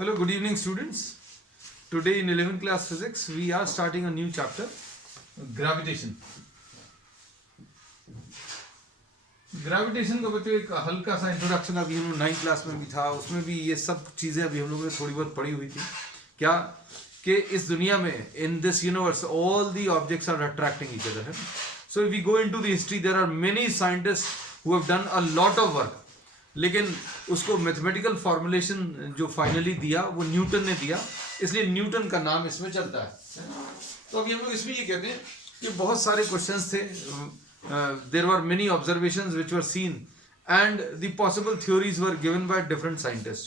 Hello, good evening students. Today in 11th class physics we are starting a new chapter, gravitation. Gravitation का बच्चों एक हल्का सा introduction अभी हम लोग 9th क्लास में भी था, उसमें भी ये सब चीज़ें अभी हम लोगों ने थोड़ी बहुत पढ़ी हुई थी। क्या कि इस दुनिया में in this universe all the objects are attracting each other. So if we go into the history there are many scientist who have done a lot of work, लेकिन उसको मैथमेटिकल फॉर्मुलेशन जो फाइनली दिया वो Newton ने दिया, इसलिए Newton का नाम इसमें चलता है। तो अभी हम लोग इसमें ये कहते हैं कि बहुत सारे क्वेश्चंस थे, there were many observations which were seen and the possible theories were given by different scientists.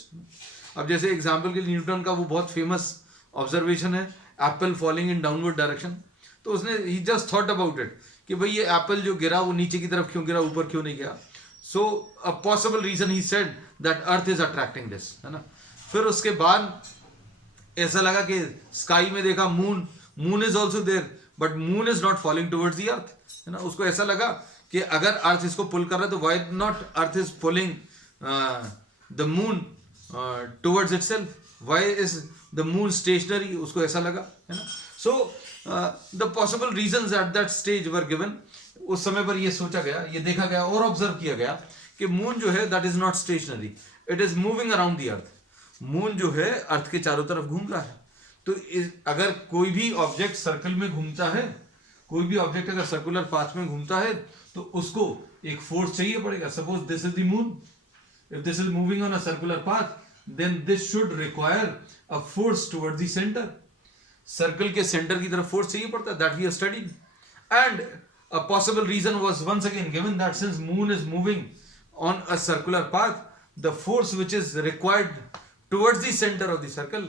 अब जैसे एग्जांपल के लिए न्यूटन का वो बहुत फेमस ऑब्जर्वेशन है, Apple falling in downward direction. तो उसने ही जस्ट थॉट अबाउट इट कि भाई ये एप्पल जो गिरा वो नीचे की तरफ क्यों गिरा, ऊपर क्यों नहीं गया। So a possible reason he said that earth is attracting this, है ना। फिर उसके बाद ऐसा लगा कि स्काई में देखा moon is also there but moon is not falling towards the earth, है ना। उसको ऐसा लगा कि अगर अर्थ इसको पुल कर रहा है तो why not earth is pulling the moon towards itself, why is the moon stationary, उसको ऐसा लगा, है ना। So the possible reasons at that stage were given. उस समय पर ये सोचा गया, ये देखा गया और ऑब्जर्व किया गया कि मून जो है that is not stationary, it is moving around the earth. Moon जो है अर्थ के चारों तरफ घूम रहा है। तो अगर कोई भी ऑब्जेक्ट सर्कल में घूमता है, कोई भी ऑब्जेक्ट अगर सर्कुलर पाथ में घूमता है तो उसको एक फोर्स चाहिए पड़ेगा। Suppose this is the moon, if this is moving on a circular path then this should require a force towards the centre. Circle के सेंटर की तरफ फोर्स चाहिए पड़ता है, that we have studied. And a possible reason was once again given that since moon is moving on a circular path, the force which is required towards the centre of the circle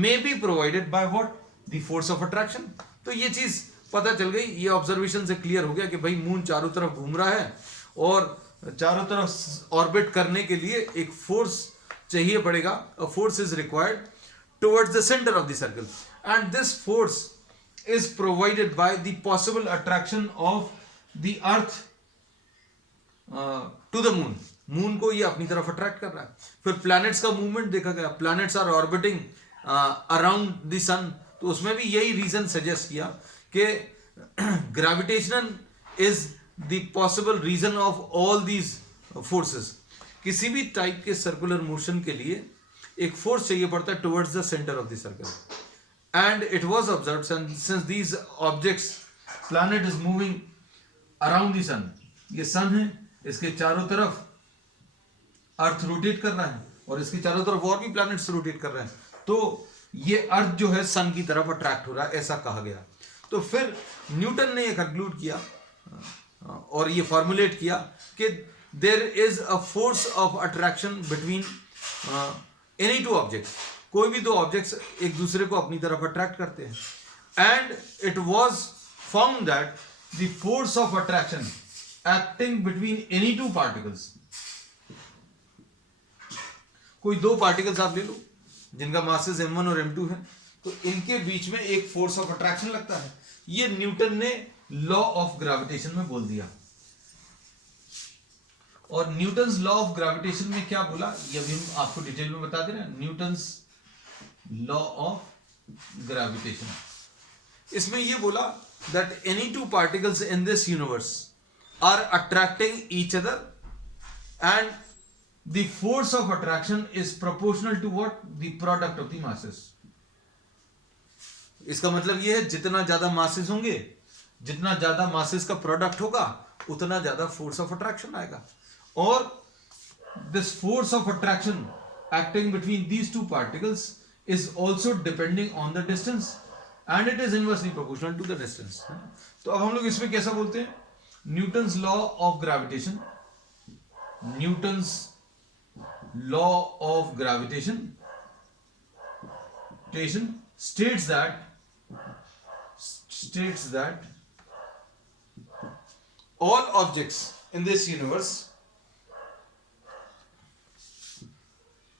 may be provided by what, the force of attraction। तो ये चीज पता चल गई, ये observation से clear हो गया कि भाई मून चारों तरफ घूम रहा है और चारों तरफ ऑर्बिट करने के लिए एक फोर्स चाहिए पड़ेगा। A force is required towards the centre of the circle and this force is provided by the possible attraction of the earth to the moon. Moon को ये अपनी तरफ अट्रैक्ट कर रहा है। फिर प्लैनेट्स का मूवमेंट देखा गया, planets are orbiting around the sun, तो उसमें भी यही रीजन सजेस्ट किया कि gravitation is the possible reason of all these forces. किसी भी टाइप के सर्कुलर मोशन के लिए एक फोर्स चाहिए पड़ता है towards the centre of the circle. And it was observed since these objects, planet is moving around the sun, ये सन है, इसके चारों तरफ अर्थ रोटेट कर रहा है और इसके चारों तरफ और भी प्लैनेट्स रोटेट कर रहे हैं, तो ये अर्थ जो है सन की तरफ अट्रैक्ट हो रहा है, ऐसा कहा गया। तो फिर न्यूटन ने ये कंक्लूड किया और ये फॉर्मुलेट किया कि there is a force of attraction between any two objects. कोई भी दो ऑब्जेक्ट्स एक दूसरे को अपनी तरफ अट्रैक्ट करते हैं and it was found that the force of attraction acting between any two particles. कोई दो पार्टिकल्स आप ले लो जिनका मासेस m1 और m2 है, तो इनके बीच में एक फोर्स ऑफ अट्रैक्शन लगता है। ये न्यूटन ने लॉ ऑफ ग्रेविटेशन में बोल दिया। और न्यूटन्स लॉ ऑफ ग्रेविटेशन में क्या बोला ये भी हम आपको डिटेल में बता दे रहे हैं। न्यूटन्स लॉ ऑफ ग्रेविटेशन, इसमें ये बोला that any two particles in this universe are attracting each other and the force of attraction is proportional to what, the product of the masses। इसका मतलब ये है जितना ज्यादा मासेस होंगे, जितना ज्यादा मासेस का प्रोडक्ट होगा उतना ज्यादा फोर्स ऑफ अट्रैक्शन आएगा। और this force of attraction acting between these two particles is also depending on the distance and it is inversely proportional to the distance. तो अब हम लोग इसमें कैसा बोलते हैं, Newton's law of gravitation, Newton's law of gravitation states that all objects in this universe,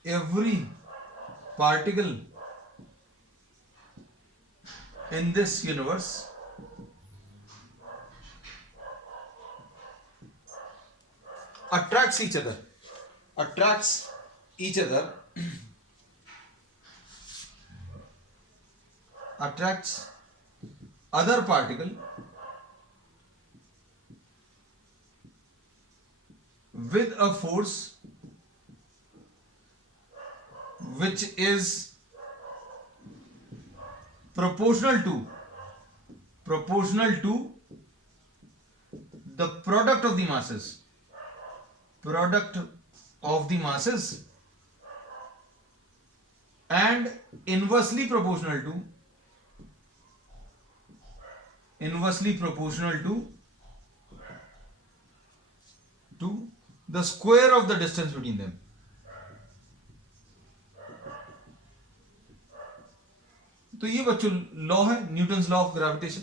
every particle in this universe attracts each other attracts other particle with a force which is proportional to the product of the masses, and inversely proportional to the square of the distance between them. तो ये बच्चों law है, Newton's law of gravitation,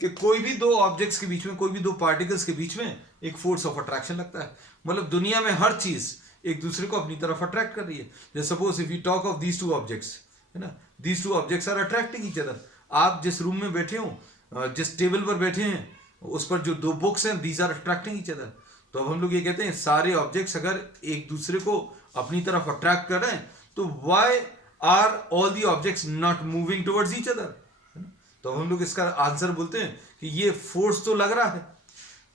कि कोई भी दो objects के बीच में, कोई भी दो पार्टिकल्स के बीच में एक फोर्स ऑफ अट्रैक्शन लगता है. मतलब दुनिया में हर चीज एक दूसरे को अपनी तरफ अट्रैक्ट कर रही है. जैसे suppose if you talk of these two objects, है ना, these two objects are attracting each other. आप जिस रूम में बैठे हो, जिस टेबल पर बैठे हैं, उस पर जो दो बुक्स हैं, these are attracting each other. तो अब हम लोग ये कहते हैं सारे ऑब्जेक्ट्स अगर एक दूसरे को अपनी तरफ अट्रैक्ट कर रहे हैं, तो why are all the objects not moving towards each other. तो हम लोग इसका आंसर बोलते हैं कि ये फोर्स तो लग रहा है.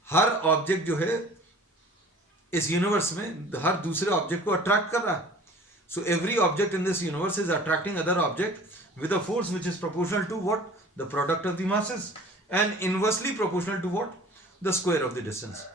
हर ऑब्जेक्ट जो है इस यूनिवर्स में हर दूसरे ऑब्जेक्ट को अट्रैक्ट कर रहा है. So every object in this universe is attracting other object with a force which is proportional to what, the product of the masses, and inversely proportional to what, the square of the distance.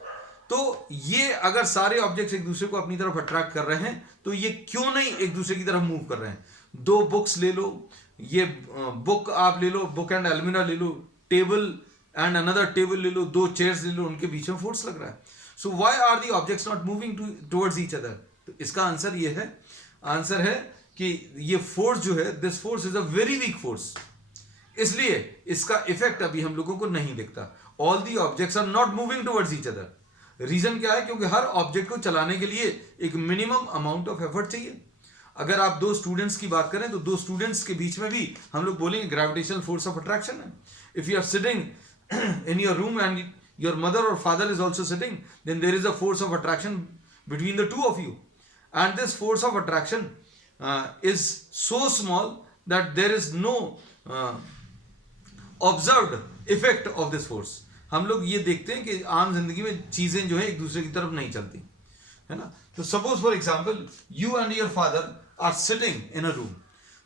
तो ये अगर सारे objects एक दूसरे को अपनी तरफ attract कर रहे हैं, तो ये क्यों नहीं एक दूसरे की तरफ मूव कर रहे हैं. दो बुक्स ले लो, ये बुक आप ले लो, बुक एंड एल्मिना ले लो, टेबल एंड अनदर टेबल ले लो, दो चेयर्स ले लो, उनके बीच में फोर्स लग रहा है. So why are the objects not moving towards each other. तो इसका आंसर ये है, आंसर है कि ये फोर्स जो है, this force is a very weak force, इसलिए इसका इफेक्ट अभी हम लोगों को नहीं दिखता. All the objects are not moving towards each other. Reason क्या है? क्योंकि हर ऑब्जेक्ट को चलाने के लिए एक मिनिमम अमाउंट ऑफ एफर्ट चाहिए. अगर आप दो स्टूडेंट्स की बात करें तो दो स्टूडेंट्स के बीच में भी हम लोग बोलेंगे ग्रेविटेशनल फोर्स ऑफ अट्रैक्शन है. If you are sitting in your room and your mother और father is also sitting, then there is a force of attraction between the two of you, and this force of attraction is so small that there is no observed effect of this force. हम लोग ये देखते हैं कि आम जिंदगी में चीजें जो है एक दूसरे की तरफ नहीं चलती, है ना. तो suppose for example you and your father are sitting in a room,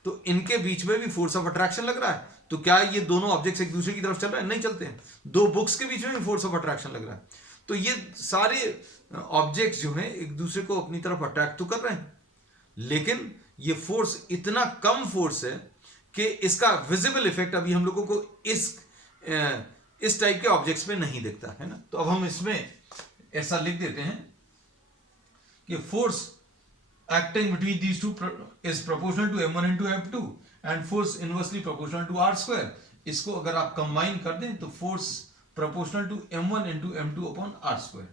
तो इनके बीच में भी फोर्स ऑफ अट्रैक्शन लग रहा है. तो क्या ये दोनों ऑब्जेक्ट्स एक दूसरे की तरफ चल रहे हैं? नहीं चलते हैं. दो बुक्स के बीच में भी फोर्स ऑफ अट्रैक्शन लग रहा है. तो ये सारे ऑब्जेक्ट्स जो हैं एक दूसरे को अपनी तरफ अट्रैक्ट तो कर रहे हैं, लेकिन ये फोर्स इतना कम फोर्स है कि इसका विजिबल इफेक्ट अभी हम लोगों को इस टाइप के ऑब्जेक्ट्स में नहीं दिखता, है ना. तो अब हम इसमें ऐसा लिख देते हैं कि force acting between these two is proportional to m1 into m2 and force inversely proportional to r square. इसको अगर आप कंबाइन कर दें तो force proportional to m1 into m2 upon r square.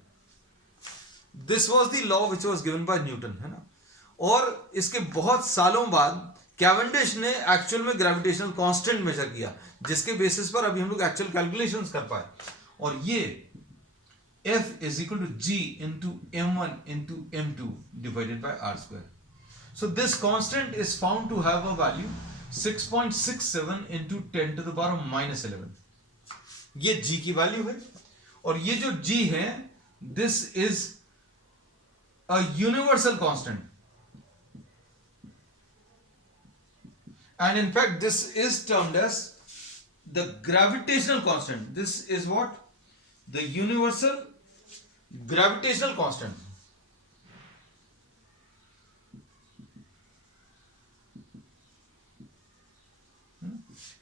This was the law which was given by Newton, है ना. और इसके बहुत सालों बाद कैवेंडिश ने एक्चुअल में ग्रेविटेशनल कांस्टेंट मेजर किया, जिसके बेसिस पर अभी हम लोग एक्चुअल कैलकुलेशंस कर पाए. और ये F is equal to G into m1 into m2 divided by r square. So this constant is found to have a value 6.67 into 10 to the power minus 11. ये G की वैल्यू है, और ये जो G है, this is a universal constant. And in fact this is termed as the gravitational constant. This is what? The universal gravitational constant.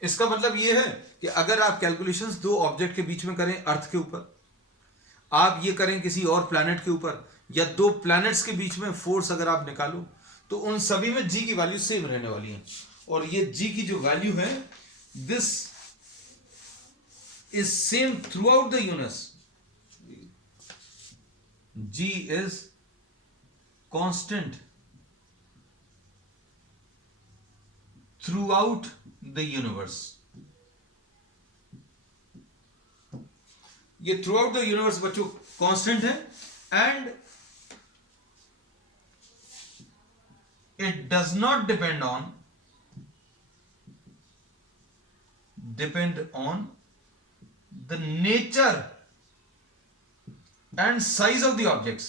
इसका मतलब यह है कि अगर आप कैलकुलेशंस दो ऑब्जेक्ट के बीच में करें, अर्थ के ऊपर, आप ये करें किसी और प्लैनेट के ऊपर, या दो प्लैनेट्स के बीच में फोर्स अगर आप निकालो, तो उन सभी में जी की वैल्यू सेम रहने वाली है. और ये जी की जो वैल्यू है, this is same through out the universe. G is constant throughout the universe. ये throughout the universe बच्चों कांस्टेंट है, and it does not depend on depend on the nature and size of the objects.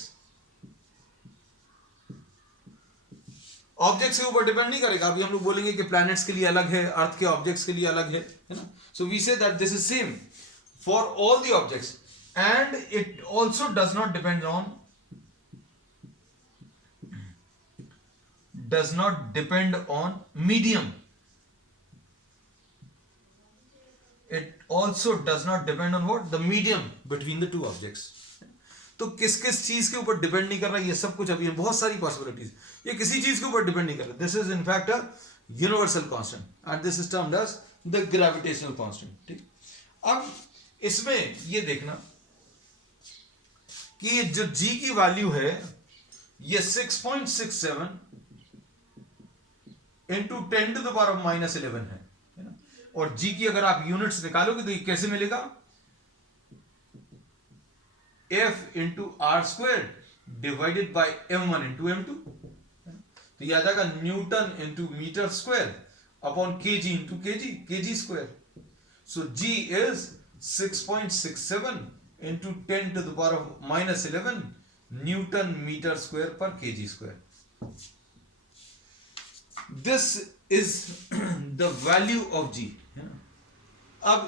Objects के ऊपर depend नहीं करेगा. अभी हम लोग बोलेंगे कि प्लैनेट्स के लिए अलग है, अर्थ के ऑब्जेक्ट्स के लिए अलग है ना. So we say that this is same for all the objects and it also does not depend on medium. It also does not depend on what? The medium between the two objects. तो किस किस चीज के ऊपर depend नहीं कर रहा, ये सब कुछ अभी बहुत सारी पॉसिबिलिटीज. ये किसी चीज के ऊपर डिपेंड नहीं कर रहा. This is in fact a universal constant and this is termed as the gravitational constant. ठीक. अब इसमें ये देखना कि जो g की वैल्यू है ये 6.67 into 10 to the power of -11 है. और g की अगर आप यूनिट्स निकालोगे तो ये कैसे मिलेगा? f into r square divided by m1 into m2. तो ये आ जाएगा newton into metre square upon kg into kg square. So g is 6.67 into 10 to the power of -11 newton metre square per kg square. This is the value of g. अब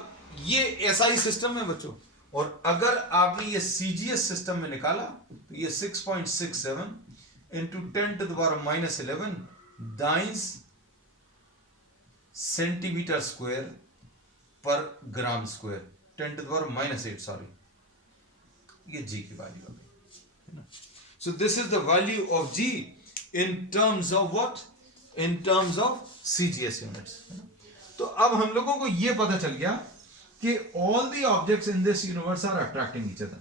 ये SI system है बच्चों, और अगर आपने ये CGS system में निकाला तो ये 6.67 into 10 to the power -11 dynes centimetre square पर gram square 10 to the power -8 sorry. ये जी की वैल्यू आ गई. So this is the value of G in terms of what? In terms of CGS units. तो अब हम लोगों को यह पता चल गया कि all the objects in this universe are attracting each other.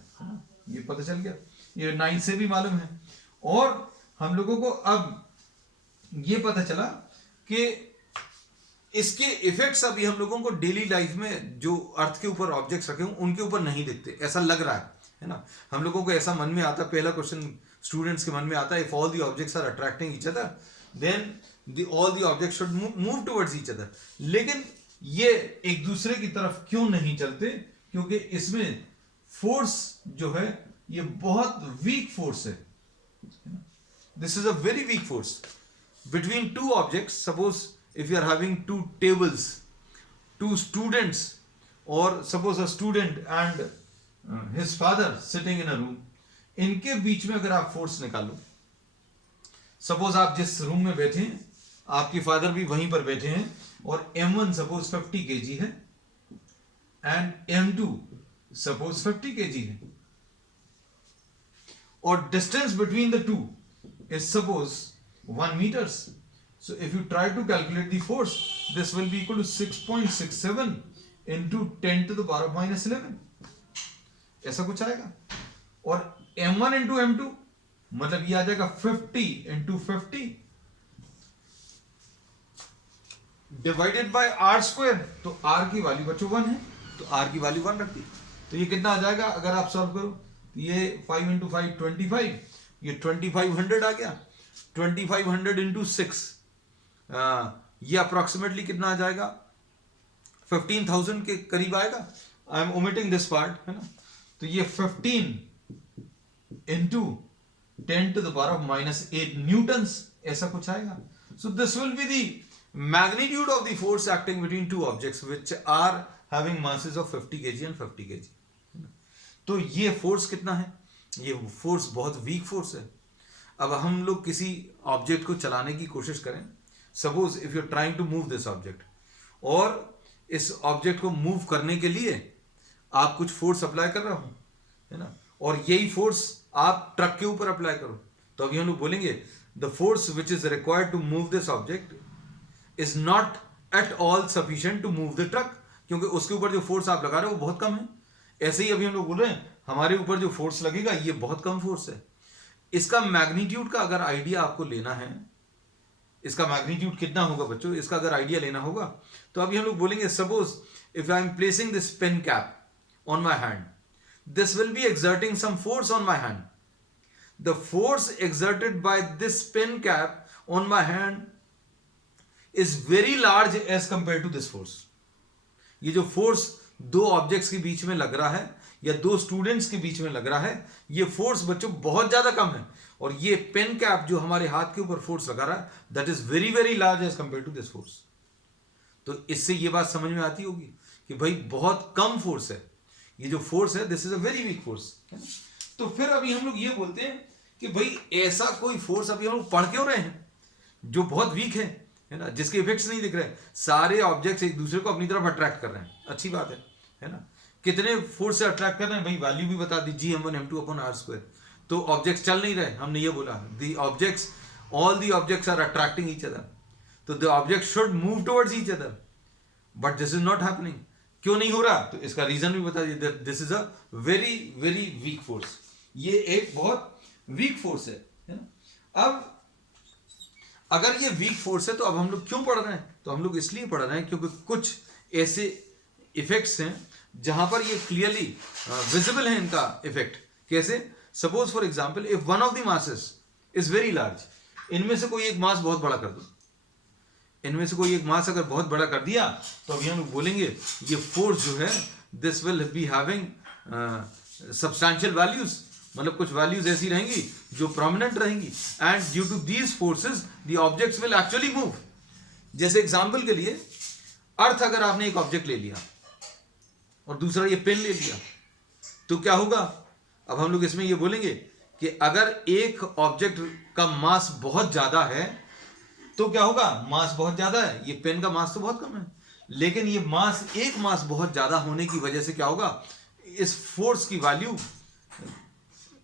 ये पता चल गया, ये 9 से भी मालूम है. और हम लोगों को अब ये पता चला कि इसके इफेक्ट्स अभी हम लोगों को डेली लाइफ में जो अर्थ के ऊपर ऑब्जेक्ट्स रखे हों उनके ऊपर नहीं दिखते, ऐसा लग रहा है ना. हम लोगों को ऐसा मन में आता, पहला क्वेश्चन स्टूडेंट्स के मन में आता है, if all the objects are attracting each other then all the objects should move towards each other. लेकिन ये एक दूसरे की तरफ क्यों नहीं चलते? क्योंकि इसमें फोर्स जो है ये बहुत वीक फोर्स है. This is a very weak force between two objects. Suppose if you are having two tables, two students, or suppose a student and his father sitting in a room, इनके बीच में अगर आप force निकालो, suppose आप जिस room में बैठे हैं आपके फादर भी वहीं पर बैठे हैं, और m1 सपोज 50 kg है एंड m2 सपोज 50 kg है, और distance between the two is suppose 1 meters. So if you try to calculate the force, this will be equal to 6.67 into 10 to the power of -11. ऐसा कुछ आएगा. और m1 into m2 मतलब ये आ जाएगा 50 into 50 divided by r square. तो r की वैल्यू बच्चों 1 है, तो r की वैल्यू 1 रखती. तो ये कितना आ जाएगा अगर आप सॉल्व करो? ये 5 into 5 25, ये 2500 आ गया. 2500 into 6 ये अप्रोक्सीमेटली कितना आ जाएगा? 15,000 के करीब आएगा. I am omitting this part, है ना. तो ये 15 into 10 to the power of -8 Newton's ऐसा कुछ आएगा. So this will be the magnitude of the force acting between two objects which are having masses of 50 kg and 50 kg. तो ये force कितना है? ये फोर्स बहुत वीक फोर्स है. अब हम लोग किसी ऑब्जेक्ट को चलाने की कोशिश करें, suppose if you are trying to move this object, और इस ऑब्जेक्ट को मूव करने के लिए आप कुछ फोर्स अप्लाई कर रहे हो, है ना, और यही फोर्स आप ट्रक के ऊपर अप्लाई करो, तो अभी हम लोग बोलेंगे the force which is required to move this object is not at all sufficient to move the truck, क्योंकि उसके ऊपर जो फोर्स आप लगा रहे हो वो बहुत कम है. ऐसे ही अभी हम लोग बोल रहे हैं हमारे ऊपर जो फोर्स लगेगा ये बहुत कम फोर्स है. इसका मैग्नीट्यूड का अगर आइडिया आपको लेना है, इसका मैग्नीट्यूड कितना होगा बच्चों, इसका अगर आइडिया लेना होगा, तो अभी हम लोग बोलेंगे suppose if I am placing this pen cap on my hand, this will be exerting some force on my hand. The force exerted by this pen cap on my hand is very large as compared to this force. ये जो force दो objects के बीच में लग रहा है या दो स्टूडेंट्स के बीच में लग रहा है, ये फोर्स बच्चों बहुत ज्यादा कम है। और ये पेन कैप जो हमारे हाथ के ऊपर फोर्स लगा रहा है, that is very very large as compare to this force. तो इससे ये बात समझ में आती होगी कि भाई बहुत कम फोर्स है, ये जो फोर्स है this is a very weak force. तो फिर अभी हम लोग ये बोलते हैं कि भाई ऐसा कोई फोर्स अभी हम लोग पढ़ क्यों रहे हैं जो बहुत वीक है ना, जिसके इफेक्ट्स नहीं दिख रहे। सारे ऑब्जेक्ट्स एक दूसरे को अपनी तरफ अट्रैक्ट कर रहे हैं, अच्छी बात है ना। कितने फोर्स से अट्रैक्ट कर रहे हैं भाई, वैल्यू भी बता दी, Gm1m2/r²। तो ऑब्जेक्ट्स चल नहीं रहे, हमने ये बोला the objects, all the objects are attracting each other, तो the object should move towards each other, but this is not happening. क्यों नहीं हो रहा, तो इसका रीजन भी बता दिया, this is a very very weak force. ये एक बहुत वीक फोर्स है ना। अब अगर ये वीक फोर्स है तो अब हम लोग क्यों पढ़ रहे हैं, तो हम लोग इसलिए पढ़ रहे हैं क्योंकि कुछ ऐसे इफेक्ट्स हैं जहां पर ये क्लियरली विजिबल है इनका इफेक्ट। कैसे, suppose for example if one of the masses is very large, इनमें से कोई एक मास बहुत बड़ा कर दो, इनमें से कोई एक मास अगर बहुत बड़ा कर दिया तो अभी हम लोग बोलेंगे ये फोर्स जो है this will be having substantial values, मतलब कुछ वैल्यूज ऐसी रहेंगी जो प्रोमिनेंट रहेंगी, and due to these forces the objects will actually move. जैसे एग्जांपल के लिए अर्थ, अगर आपने एक ऑब्जेक्ट ले लिया और दूसरा ये पेन ले लिया, तो क्या होगा। अब हम लोग इसमें ये बोलेंगे कि अगर एक ऑब्जेक्ट का मास बहुत ज्यादा है तो क्या होगा, मास बहुत ज्यादा है, ये पेन का मास तो बहुत कम है, लेकिन ये मास, एक मास बहुत ज्यादा होने की वजह से क्या होगा, इस फोर्स की वैल्यू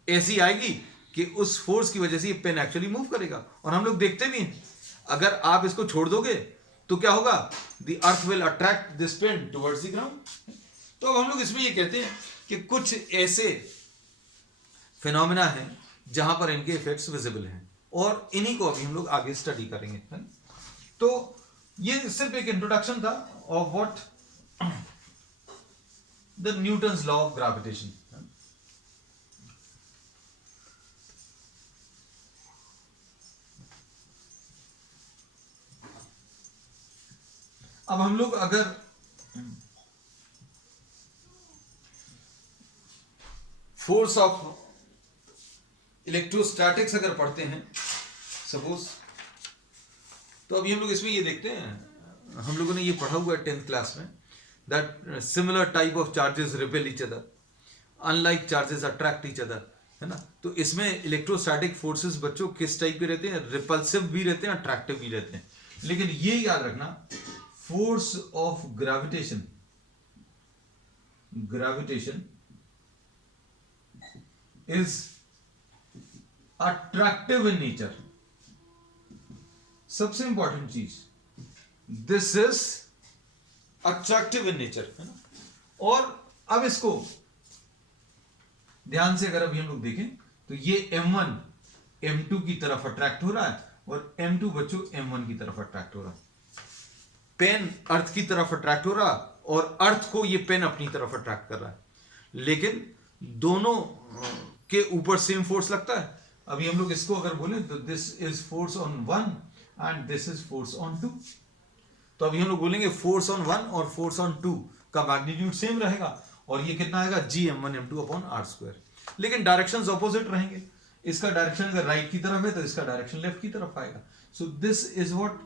ऐसी आएगी कि उस फोर्स की वजह से ये पेन एक्चुअली मूव करेगा। और हम लोग देखते भी हैं, अगर आप इसको छोड़ दोगे तो क्या होगा, the earth will attract this pen towards the ground. तो अब हम लोग इसमें ये कहते हैं कि कुछ ऐसे फिनोमेना हैं जहां पर इनके इफेक्ट्स विजिबल हैं, और इन्हीं को अभी हम लोग आगे स्टडी करेंगे। तो ये सिर्फ एक इंट्रोडक्शन था of what the Newton's law of gravitation. अब हम लोग अगर फोर्स ऑफ इलेक्ट्रोस्टैटिक्स अगर पढ़ते हैं सपोज, तो अभी हम लोग इसमें ये देखते हैं, हम लोगों ने ये पढ़ा हुआ है 10th क्लास में, that similar type of charges repel each other, unlike charges attract each other, है ना। तो इसमें इलेक्ट्रोस्टैटिक फोर्सेस बच्चों किस टाइप के रहते हैं, रिपल्सिव भी रहते हैं, अट्रैक्टिव भी रहते हैं। लेकिन ये याद रखना, force of gravitation is attractive in nature. सबसे इंपॉर्टेंट चीज, this is attractive in nature, है ना। और अब इसको ध्यान से अगर अभी हम लोग देखें तो ये M1 M2 की तरफ अट्रैक्ट हो रहा है और M2 बच्चों M1 की तरफ अट्रैक्ट हो रहा है। पेन अर्थ की तरफ अट्रैक्ट हो रहा और अर्थ को ये पेन अपनी तरफ अट्रैक्ट कर रहा है, लेकिन दोनों के ऊपर सेम फोर्स लगता है। अभी हम लोग इसको अगर बोले तो this is force on 1 and this is force on 2। तो अभी हम लोग बोलेंगे फोर्स ऑन 1 और फोर्स ऑन 2 का मैग्नीट्यूड सेम रहेगा, और ये कितना आएगा, Gm1m2/r²। लेकिन डायरेक्शंस ऑपोजिट रहेंगे, इसका डायरेक्शन अगर राइट की तरफ है तो इसका डायरेक्शन लेफ्ट की तरफ आएगा। सो this is what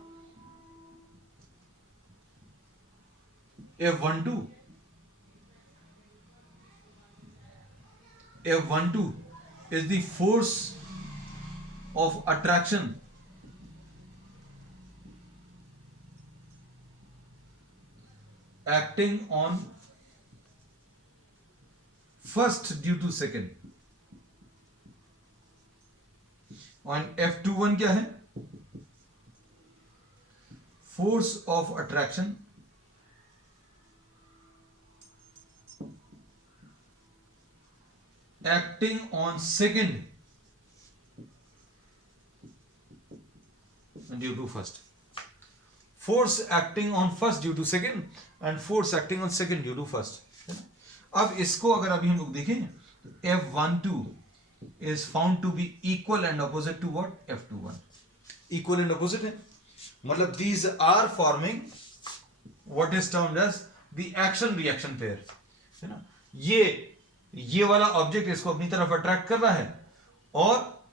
F12 is the force of attraction acting on first due to second, and F21 क्या है, force of attraction acting on second due to first. Force acting on first due to second and force acting on second due to first. अब इसको अगर अभी हम लोग देखें तो F12 is found to be equal and opposite to what, F21. Equal and opposite है, मतलब these are forming what is termed as the action reaction pair, है ना। ये वाला ऑब्जेक्ट इसको अपनी तरफ अट्रैक्ट कर रहा है और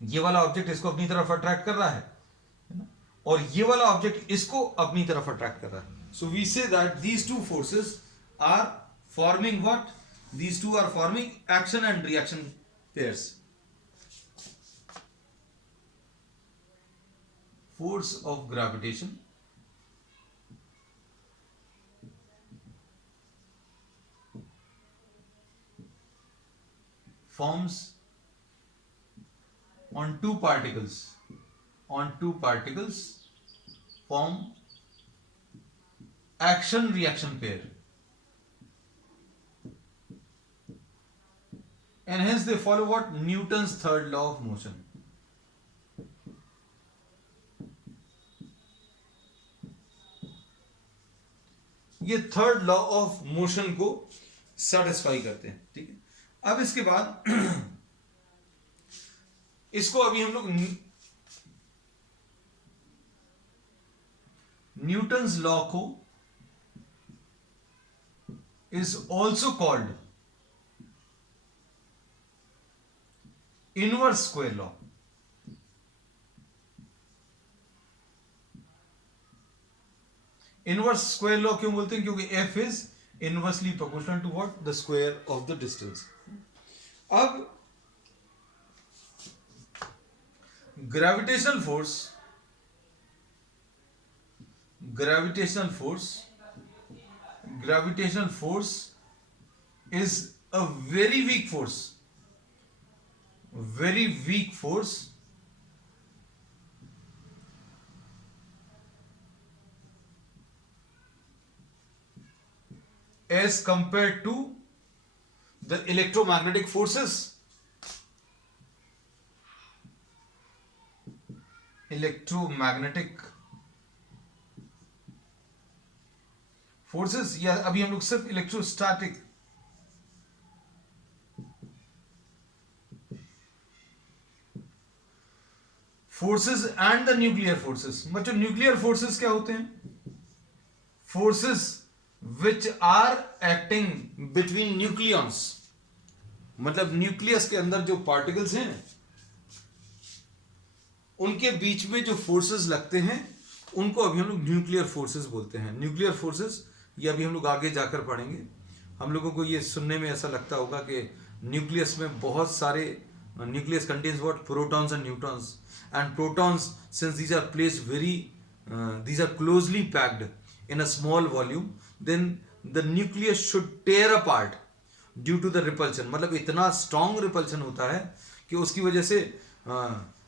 ये वाला ऑब्जेक्ट इसको अपनी तरफ अट्रैक्ट कर रहा है ना, और ये वाला ऑब्जेक्ट इसको अपनी तरफ अट्रैक्ट कर रहा है। So we say that these two forces are forming what, these two are forming action and reaction pairs. Force of gravitation forms on two particles form action reaction pair, and hence they follow what, Newton's third law of motion. ये third law of motion को satisfy करते हैं, ठीक है। अब इसके बाद इसको अभी हम लोग न्यूटन्स लॉ को is also called inverse square law. Inverse square law क्यों बोलते हैं, क्योंकि F is inversely proportional to what, the square of the distance. अब gravitational force is a very weak force as compared to the electromagnetic forces. Electromagnetic forces, या अभी हम लोग सिर्फ electrostatic forces and the nuclear forces. बच्चों nuclear forces क्या होते हैं, forces which are acting between nucleons, मतलब न्यूक्लियस के अंदर जो पार्टिकल्स हैं उनके बीच में जो फोर्सेस लगते हैं उनको अभी हम लोग न्यूक्लियर फोर्सेस बोलते हैं। न्यूक्लियर फोर्सेस ये अभी हम लोग आगे जाकर पढ़ेंगे। हम लोगों को ये सुनने में ऐसा लगता होगा कि न्यूक्लियस में बहुत सारे, nucleus contains what, protons and neutrons, and protons since these are placed very these are closely packed in a small volume, then the nucleus should tear apart due to the repulsion। मतलब इतना strong repulsion होता है कि उसकी वजह से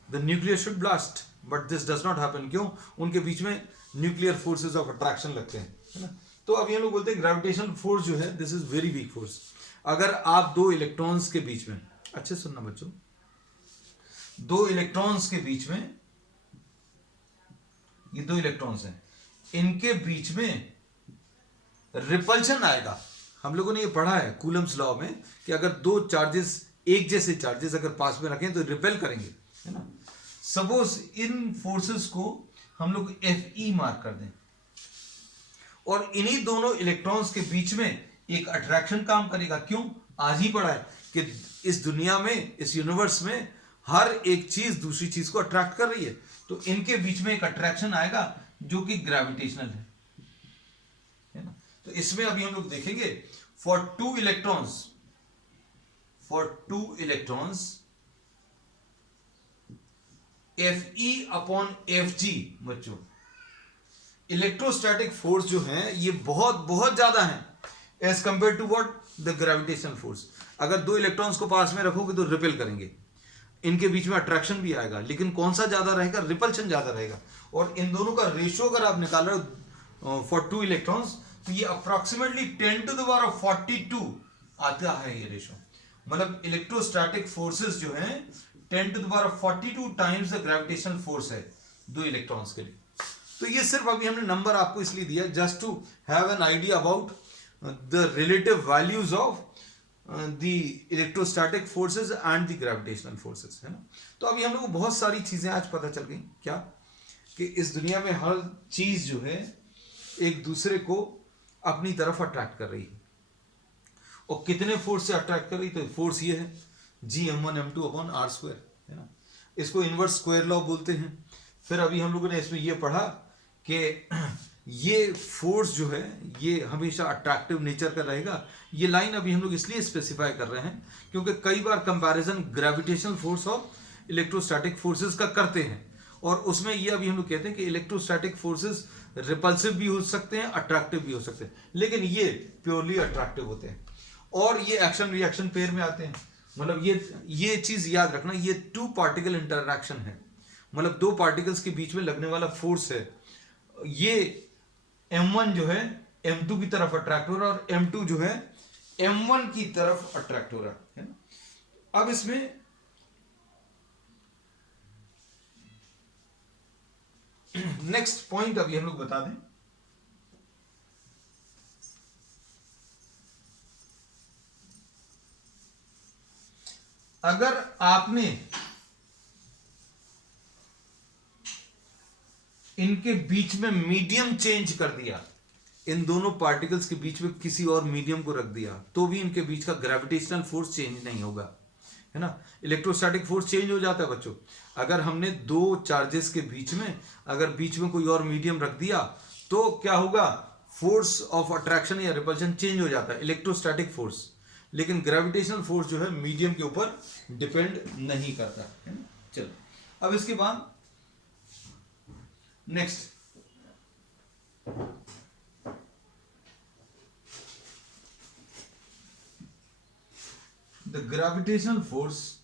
the nucleus should blast, but this does not happen। क्यों, उनके बीच में nuclear forces of attraction लगते हैं, है ना। तो अभी हम लोग बोलते हैं ग्रेविटेशनल फोर्स जो है this is very weak force. अगर आप दो इलेक्ट्रॉन्स के बीच में, अच्छे सुनना बच्चों, दो इलेक्ट्रॉन्स के बीच में, ये दो इलेक्ट्रॉन्स हैं, इनके बीच में रिपल्शन आएगा। हम लोगों ने ये पढ़ा है कूलम्स लॉ में कि अगर दो चार्जेस, एक जैसे चार्जेस अगर पास में रखें तो रिपेल करेंगे, है ना। सपोज इन फोर्सेस को हम लोग Fe मार्क कर दें और इन्हीं दोनों इलेक्ट्रॉन्स के बीच में एक अट्रैक्शन काम करेगा। क्यों, आज ही पढ़ा है कि इस दुनिया में, इस यूनिवर्स में हर एक चीज दूसरी चीज को अट्रैक्ट कर रही है, तो इनके बीच में एक अट्रैक्शन आएगा जो कि ग्रेविटेशनल है ना। तो इसमें अभी हम लोग देखेंगे for two electrons Fe upon Fg, बच्चों इलेक्ट्रोस्टैटिक फोर्स जो है ये बहुत बहुत ज्यादा है as compare to what, the gravitational force. अगर दो इलेक्ट्रॉन्स को पास में रखोगे तो रिपेल करेंगे, इनके बीच में अट्रैक्शन भी आएगा, लेकिन कौन सा ज्यादा रहेगा, रिपल्शन ज्यादा रहेगा। और इन दोनों का रेशियो अगर आप निकाल रहे हो फॉर टू इलेक्ट्रॉन्स तो ये अप्रोक्सीमेटली 10 to the power 42 आता है ये रेशियो। मतलब इलेक्ट्रोस्टैटिक फोर्सेस जो है 10 to the power 42 times the gravitational force है दो इलेक्ट्रॉन्स के लिए। तो ये सिर्फ अभी हमने नंबर आपको इसलिए दिया just to have an idea about the relative values of the electrostatic forces and the gravitational forces, है ना। तो अभी हम लोग को बहुत सारी चीजें आज पता चल गई, क्या कि इस दुनिया में हर चीज जो है एक दूसरे को अपनी तरफ अट्रैक्ट कर रही है। और कितने फोर्स से अट्रैक्ट कर रही, तो फोर्स ये है G m1m2/r², है ना। इसको इनवर्स स्क्वायर लॉ बोलते हैं। फिर अभी हम लोगों ने इसमें ये पढ़ा कि ये फोर्स जो है ये हमेशा अट्रैक्टिव नेचर का रहेगा। ये लाइन अभी हम लोग इसलिए स्पेसिफाई कर रहे हैं क्योंकि कई बार कंपैरिजन ग्रेविटेशनल फोर्स और इलेक्ट्रोस्टैटिक फोर्सेस का करते हैं, और उसमें ये अभी हम लोग कहते हैं कि इलेक्ट्रोस्टैटिक फोर्सेस रिपल्सिव भी हो सकते हैं, अट्रैक्टिव भी हो सकते हैं, लेकिन ये प्योरली अट्रैक्टिव होते हैं। और ये एक्शन रिएक्शन पेयर में आते हैं। मतलब ये चीज याद रखना, ये टू पार्टिकल इंटरैक्शन है, मतलब दो पार्टिकल्स के बीच में लगने वाला फोर्स है। ये m1 जो है m2 की तरफ अट्रैक्ट हो रहा है, और m2 जो है m1 की तरफ अट्रैक्ट हो रहा है ना। अब इसमें नेक्स्ट पॉइंट अभी हम लोग बता दें। अगर आपने इनके बीच में मीडियम चेंज कर दिया, इन दोनों पार्टिकल्स के बीच में किसी और मीडियम को रख दिया, तो भी इनके बीच का ग्रेविटेशनल फोर्स चेंज नहीं होगा, है ना। इलेक्ट्रोस्टैटिक फोर्स चेंज हो जाता है बच्चों। अगर हमने दो चार्जेस के बीच में अगर बीच में कोई और मीडियम रख दिया तो क्या होगा, फोर्स ऑफ अट्रैक्शन या रिपल्शन चेंज हो जाता है, इलेक्ट्रोस्टैटिक फोर्स। लेकिन ग्रेविटेशनल फोर्स जो है मीडियम के ऊपर डिपेंड नहीं करता, है ना। चलो अब इसके बाद next, the gravitational force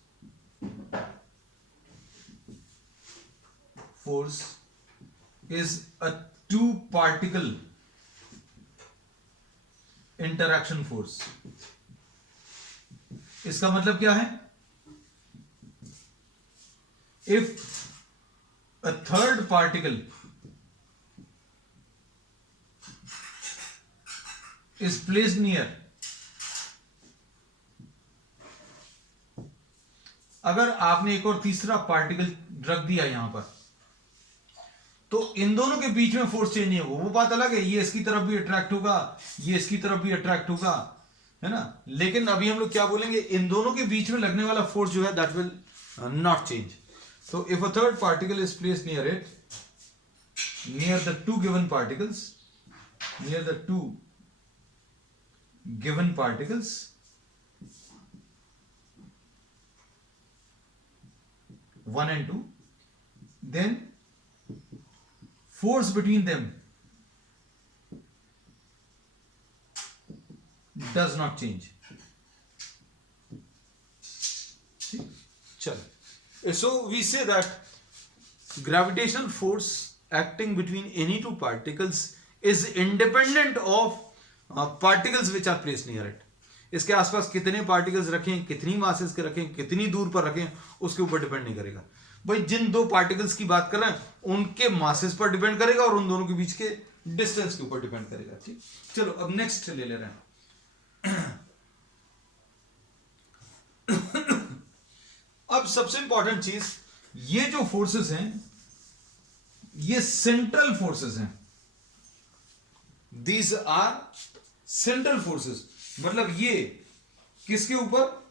is a two particle interaction force। इसका मतलब क्या है, if a third particle is placed near, अगर आपने एक और तीसरा पार्टिकल रख दिया यहां पर, तो इन दोनों के बीच में फोर्स चेंज नहीं होगा। वो बात अलग है, ये इसकी तरफ भी अट्रैक्ट होगा, ये इसकी तरफ भी अट्रैक्ट होगा, है ना। लेकिन अभी हम लोग क्या बोलेंगे, इन दोनों के बीच में लगने वाला फोर्स जो है that will not change. So if a third particle is placed near it, near the two given particles, near the two given particles, one and two, then force between them does not change. चलो, so we say that gravitational force acting between any two particles is independent of particles which are placed near it. इसके आसपास कितने particles रखें, कितनी masses के रखें, कितनी दूर पर रखें, उसके ऊपर डिपेंड नहीं करेगा। भाई जिन दो पार्टिकल्स की बात कर रहे हैं उनके मासेस पर डिपेंड करेगा और उन दोनों के बीच के डिस्टेंस के ऊपर डिपेंड करेगा। ठीक, चलो अब नेक्स्ट ले रहे हैं। अब सबसे इंपॉर्टेंट चीज, ये जो फोर्सेस हैं ये सेंट्रल फोर्सेस हैं। दीज आर सेंट्रल फोर्सेस, मतलब ये किसके ऊपर,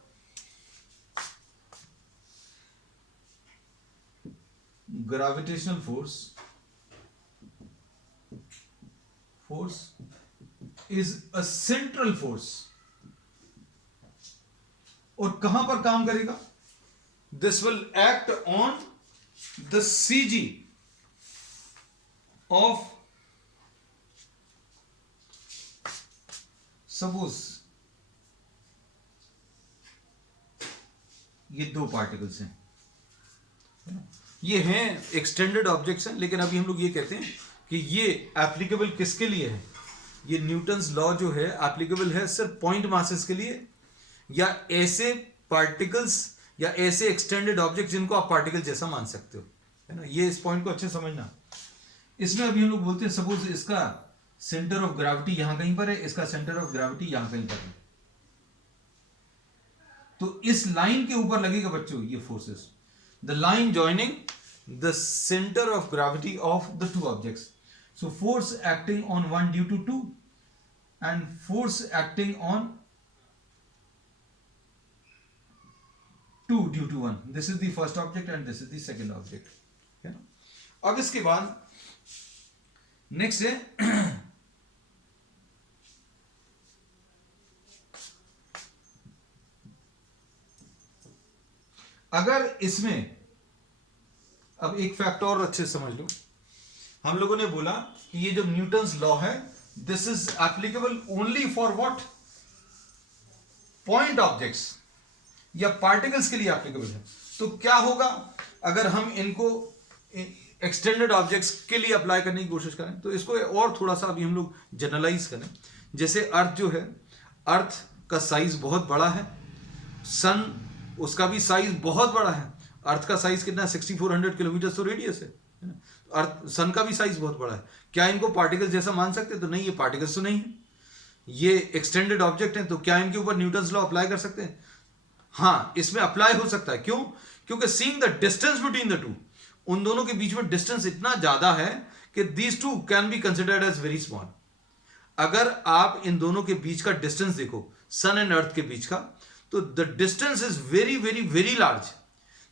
gravitational force is a central force. और कहां पर काम करेगा, this will act on the CG of, suppose ये दो पार्टिकल्स हैं, ये हैं एक्सटेंडेड ऑब्जेक्ट्स हैं, लेकिन अभी हम लोग ये कहते हैं कि ये एप्लीकेबल किसके लिए है, ये न्यूटन्स लॉ जो है एप्लीकेबल है सिर्फ पॉइंट मासेस के लिए, या ऐसे पार्टिकल्स या ऐसे एक्सटेंडेड ऑब्जेक्ट जिनको आप पार्टिकल जैसा मान सकते हो, है ना। ये इस पॉइंट को अच्छे समझना। इसमें अभी हम लोग बोलते हैं सपोज इसका सेंटर ऑफ ग्रेविटी यहां कहीं पर है, इसका सेंटर ऑफ ग्रेविटी यहां कहीं पर है, तो इस लाइन के ऊपर लगेगा बच्चों ये forces, the line joining the centre of gravity of the two objects. So force acting on one due to two and force acting on 2 due to 1. This is the first object and this is the second object. है ना? अब इसके बाद next है अगर इसमें, अब एक फैक्ट और अच्छे से समझ लो, हम लोगों ने बोला कि ये जो न्यूटन्स लॉ है, this is applicable only for what, point objects या पार्टिकल्स के लिए एप्लीकेबल है. तो क्या होगा अगर हम इनको एक्सटेंडेड ऑब्जेक्ट्स के लिए अप्लाई करने की कोशिश करें? तो इसको और थोड़ा सा अभी हम लोग जनरलाइज करें. जैसे अर्थ जो है, अर्थ का साइज बहुत बड़ा है, सन उसका भी साइज बहुत बड़ा है. अर्थ का साइज कितना है? 6400 किलोमीटर तो रेडियस है. अर्थ, सन का भी साइज बहुत बड़ा है. क्या इनको पार्टिकल्स जैसा मान सकते हैं? तो नहीं, ये पार्टिकल्स तो नहीं है, ये एक्सटेंडेड ऑब्जेक्ट है. तो क्या इनके ऊपर न्यूटन्स लॉ अप्लाई कर सकते हैं? हाँ, इसमें अप्लाई हो सकता है. क्यों? क्योंकि seeing the distance between the to, उन दोनों के बीच में डिस्टेंस इतना ज्यादा है कि these two can be considered as very small. अगर आप इन दोनों के बीच का डिस्टेंस देखो, सन एंड अर्थ के बीच का, तो the distance is very very very large.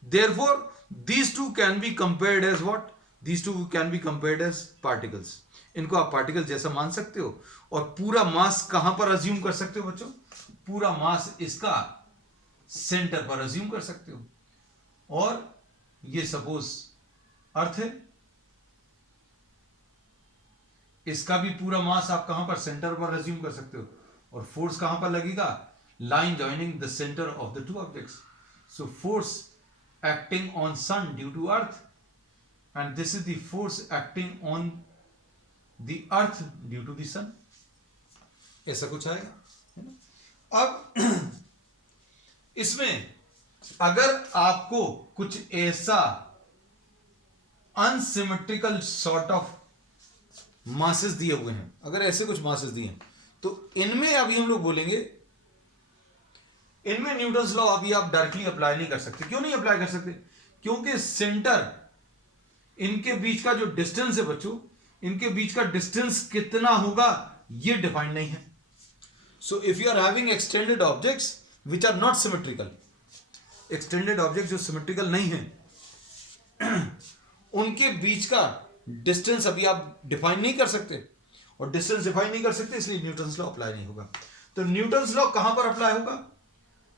Therefore these two can be compared as what? These two can be compared as particles. इनको आप पार्टिकल जैसा मान सकते हो. और पूरा मास कहां पर अज्यूम कर सकते हो बच्चों? पूरा मास इसका सेंटर पर अज्यूम कर सकते हो. और ये सपोज अर्थ है, इसका भी पूरा मास आप कहां पर? सेंटर पर अज्यूम कर सकते हो. और फोर्स कहां पर लगेगा? Line joining the centre of the two objects. So force acting on sun due to earth, and this is the force acting on the earth due to the sun. ऐसा कुछ आएगा, है ना? अब इसमें अगर आपको कुछ ऐसा अनसिमेट्रिकल सॉर्ट ऑफ मासेस दिए हुए हैं, अगर ऐसे कुछ मासेस दिए हैं, तो इनमें अभी हम लोग बोलेंगे, इनमें न्यूटन्स लॉ अभी आप डायरेक्टली अप्लाई नहीं कर सकते. क्यों नहीं अप्लाई कर सकते? क्योंकि सेंटर, इनके बीच का जो डिस्टेंस है बच्चों, इनके बीच का डिस्टेंस कितना होगा ये डिफाइंड नहीं है. So if you are having extended objects which are not symmetrical, extended object जो सिमेट्रिकल नहीं है, उनके बीच का डिस्टेंस अभी आप डिफाइन नहीं कर सकते. और डिस्टेंस डिफाइन नहीं कर सकते, इसलिए न्यूटन्स लॉ अप्लाई नहीं होगा. तो न्यूटन्स लॉ कहां पर अप्लाई होगा?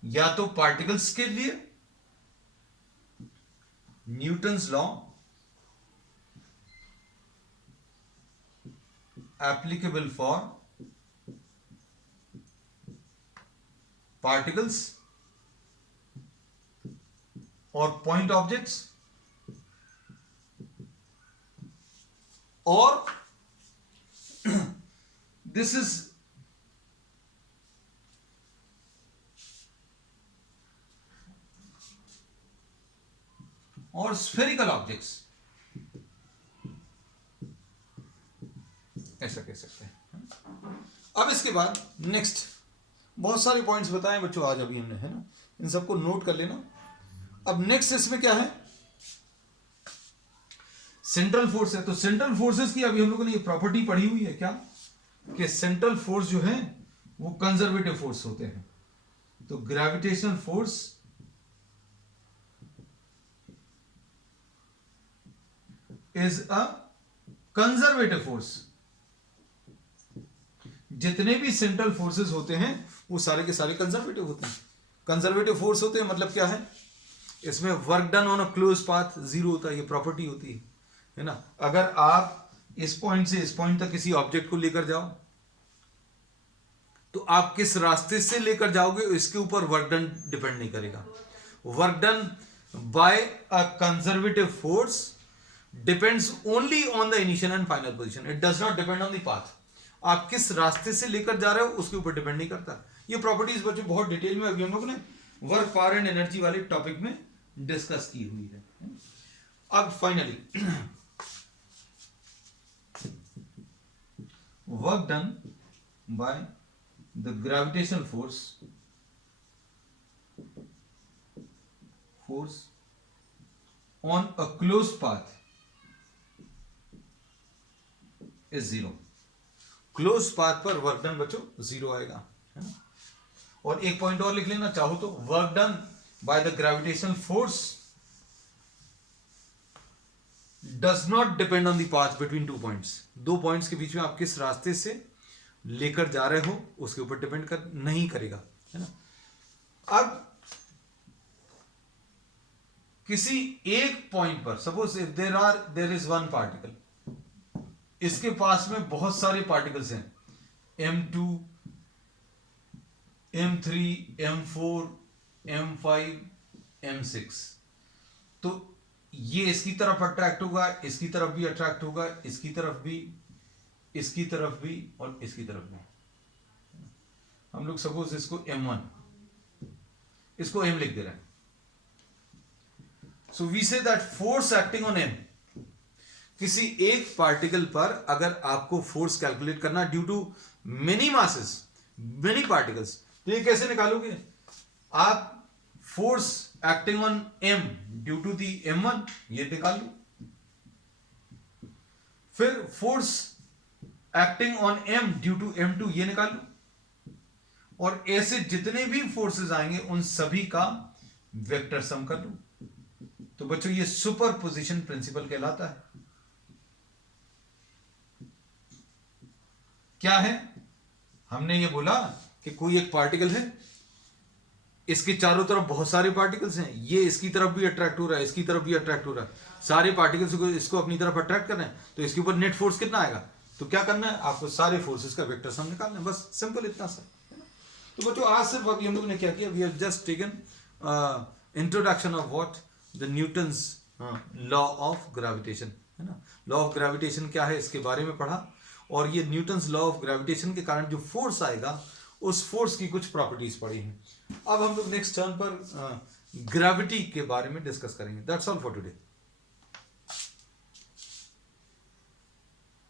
या तो पार्टिकल्स के लिए, Newton's law applicable for particles और पॉइंट ऑब्जेक्ट्स, और दिस इज और स्फेरिकल ऑब्जेक्ट्स, ऐसा कह सकते हैं. अब इसके बाद नेक्स्ट बहुत सारे पॉइंट्स बताएं बच्चों आज अभी हमने, है ना? इन सबको नोट कर लेना. अब नेक्स्ट इसमें क्या है? सेंट्रल फोर्स है. तो सेंट्रल फोर्सेस की अभी हम लोगों ने ये प्रॉपर्टी पढ़ी हुई है क्या, कि सेंट्रल फोर्स जो है वो कंजर्वेटिव फोर्स होते हैं. तो gravitational force is a conservative force. जितने भी सेंट्रल फोर्सेस होते हैं वो सारे के सारे कंजर्वेटिव होते हैं. कंजर्वेटिव फोर्स होते हैं मतलब क्या है? इसमें work done on a close path zero होता है. ये प्रॉपर्टी होती है ना? अगर आप इस पॉइंट से इस पॉइंट तक किसी ऑब्जेक्ट को लेकर जाओ, तो आप किस रास्ते से लेकर जाओगे इसके ऊपर वर्क डन डिपेंड नहीं करेगा. Work done by a conservative force depends only on the initial and final position. It does not depend on the path. आप किस रास्ते से लेकर जा रहे हो उसके ऊपर डिपेंड नहीं करता. ये प्रॉपर्टीज बच्चों बहुत डिटेल में अभी हम लोग ने वर्क, पावर एंड एनर्जी वाले टॉपिक में डिस्कस की हुई है. अब finally work done by the gravitational force on a close path is zero. Close path पर वर्क डन बच्चों 0 आएगा, है ना। और एक पॉइंट और लिख लेना चाहो तो, work done by the gravitational force does not depend on the path between two points. दो पॉइंट्स के बीच में आप किस रास्ते से लेकर जा रहे हो उसके ऊपर डिपेंड कर नहीं करेगा, है ना। अब किसी एक पॉइंट पर, suppose if there is one particle, इसके पास में बहुत सारे पार्टिकल्स हैं, M2, M3, M4, M5, M6, तो ये इसकी तरफ अट्रैक्ट होगा, इसकी तरफ भी अट्रैक्ट होगा, इसकी तरफ भी, इसकी तरफ भी और इसकी तरफ भी। हम लोग सपोज इसको M1, इसको M लिख दे रहे हैं। So we say that force acting on M, किसी एक पार्टिकल पर अगर आपको फोर्स कैलकुलेट करना due to many masses, many particles, तो ये कैसे निकालोगे आप? Force acting on M due to the M1, ये निकाल लो। फिर force acting on M due to M2, ये निकाल लो। और ऐसे जितने भी फोर्सेस आएंगे उन सभी का वेक्टर सम कर लो। तो बच्चों ये सुपरपोजिशन प्रिंसिपल कहलाता है। क्या है? हमने ये बोला कि कोई एक पार्टिकल है, इसके चारों तरफ बहुत सारे पार्टिकल्स हैं, ये इसकी तरफ भी अट्रैक्ट हो रहा है, इसकी तरफ भी अट्रैक्ट हो रहा है, सारे पार्टिकल्स को इसको अपनी तरफ अट्रैक्ट कर रहे हैं, तो इसके ऊपर नेट फोर्स कितना आएगा? तो क्या करना है आपको? सारे फोर्सेस का वेक्टर सम निकालना है, बस सिंपल इतना सा। तो बच्चों आज सिर्फ अभी हम लोग ने क्या किया, we have just taken introduction of what the Newton's law of gravitation, है ना। लॉ ऑफ ग्रेविटेशन क्या है इसके बारे में पढ़ा, और ये न्यूटन्स लॉ ऑफ ग्रेविटेशन के कारण जो फोर्स आएगा उस फोर्स की कुछ प्रॉपर्टीज पढ़ी हैं। अब हम लोग नेक्स्ट टर्न पर ग्रेविटी के बारे में डिस्कस करेंगे। That's all for today.